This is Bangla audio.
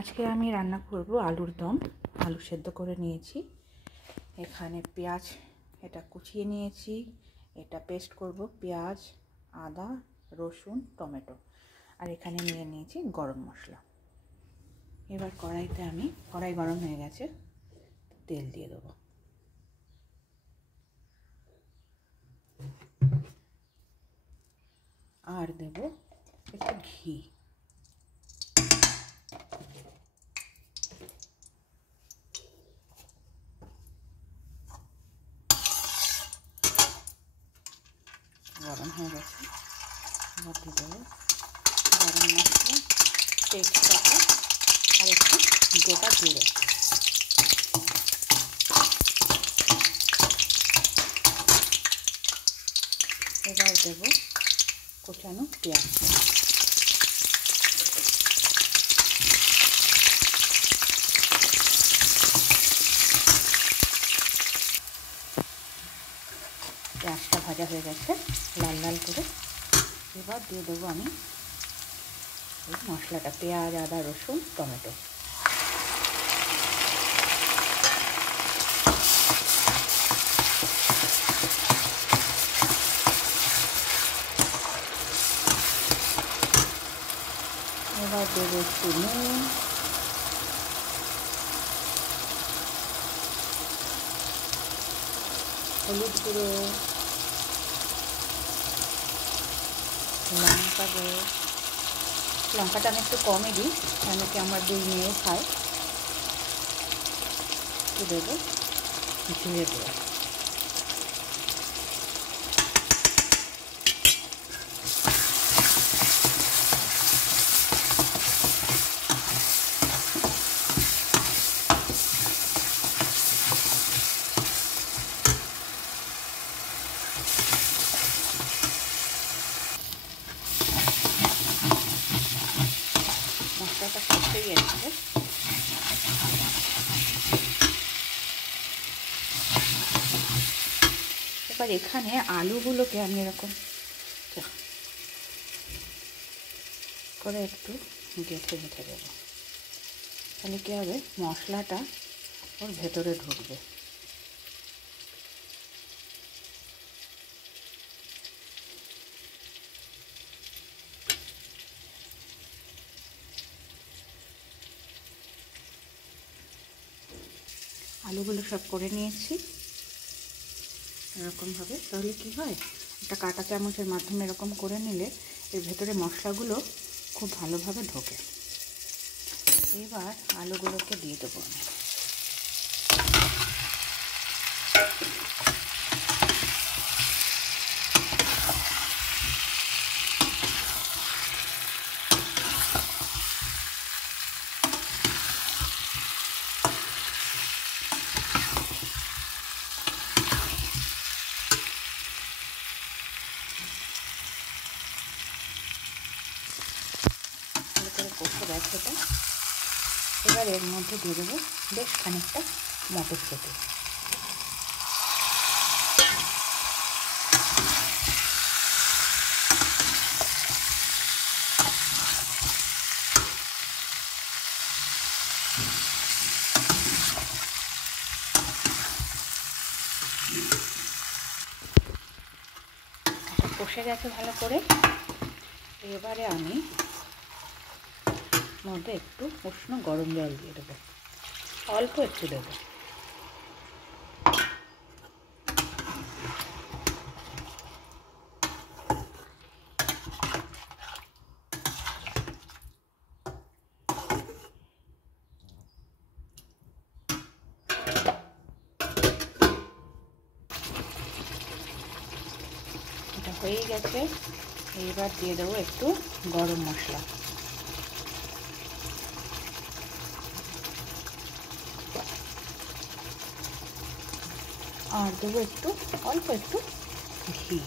আজকে আমি রান্না করব আলুর দম। আলু সেদ্ধ করে নিয়েছি, এখানে পেঁয়াজ এটা কুচিয়ে নিয়েছি, এটা পেস্ট করব, পেঁয়াজ, আদা, রসুন, টমেটো, আর এখানে নিয়ে নিয়েছি গরম মশলা। এবার কড়াই গরম হয়ে গেছে, তেল দিয়ে দেবো। আর দেব একটু ঘি। গরম হয়ে গেছে, এবার দিয়ে দেবো গরম মশলা, তেজপাতা আর একটু গোটা জিরে। এবার দেবো কোচানো পেঁয়াজ। পেঁয়াজটা ভাজা হয়ে গেছে লাল লাল করে। এবার দিয়ে দেবো আমি এই মশলাটা, পেঁয়াজ, আদা, রসুন, টমেটো। এবার দেবো একটু নুন, হলুদ গুঁড়ো, লঙ্কা গুঁড়ো। লঙ্কাটা আমি একটু কমই দিই, কেন কি আমার 2 মেয়ে খায়। একটু দেবো জিরে গুঁড়ো। মশলাটা কষে গেছে, এবার এখানে আলুগুলোকে আমি এরকম করে একটু গেঁথে গেঁথে দেবো। তাহলে কী হবে, মশলাটা ওর ভেতরে ঢুকবে। আলুগুলো সব করে নিয়েছি এরকমভাবে। তাহলে কি হয়, একটা কাঁটা চামচের মাধ্যমে এরকম করে নিলে এর ভেতরে মশলাগুলো খুব ভালোভাবে ঢোকে। এবার আলুগুলোকে দিয়ে দেবো আমি। কষে গেছে এটা। এবার এর মধ্যে দিয়ে দেবো বেশ খানিকটা মটরশুঁটি। কষে গেছে ভালো করে। এবারে আমি মধ্যে একটু উষ্ণ গরম জল দিয়ে দেবো, অল্প একটু দেবো। এটা হয়ে গেছে, এবার দিয়ে দেবো একটু গরম মশলা। আর দেবো অল্প একটু ঘি।